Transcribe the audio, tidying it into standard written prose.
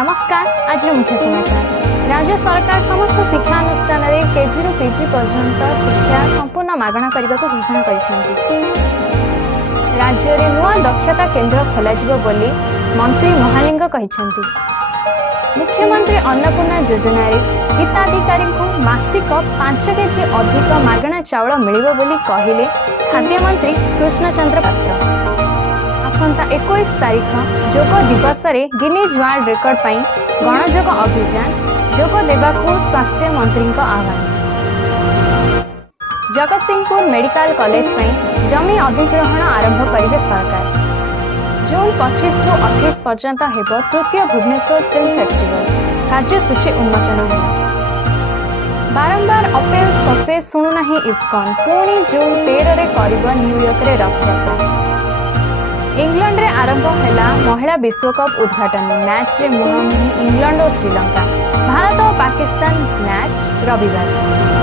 नमस्कार। आज मुख्य समाचार। राज्य सरकार समस्त शिक्षानुष्ठान केजी रु पीजी पर्यंत शिक्षा संपूर्ण मागणा करने को घोषणा कर राज्य में नुआ दक्षता केन्द्र खोल मंत्री महालिंग कहते। मुख्यमंत्री अन्नपूर्णा योजना हिताधिकारी को मासिक 5 केजी अधिक मागणा चाउल मिलिबो बोली कहिले खाद्य मंत्री कृष्णचंद्र पात्र। आसंता 21 तारीख जोग दिवस रे गिनीज वर्ल्ड रेकर्ड पाई गणजोग अभियान जोग देवाकू स्वास्थ्य मंत्री आह्वान। जगतसिंहपुर मेडिकल कॉलेज पाई जमी अधिग्रहण आरंभ करेंगे सरकार। जून 25 रु 28 पर्यंत हेब तृतीय भुवनेश्वर फिल्म फेस्टिवल कार्यसूची उन्मोचन है। बारंबार अपील सत्वे शुणुना इस्कन पुणी जून 13 रे करिब न्यूयॉर्क रे रथयात्रा। इंग्लैंड रे आरंभ हैला महिला विश्वकप उद्घाटन मैच रे मुहांमुही इंग्लैंड और श्रीलंका। भारत और पाकिस्तान मैच रविवार।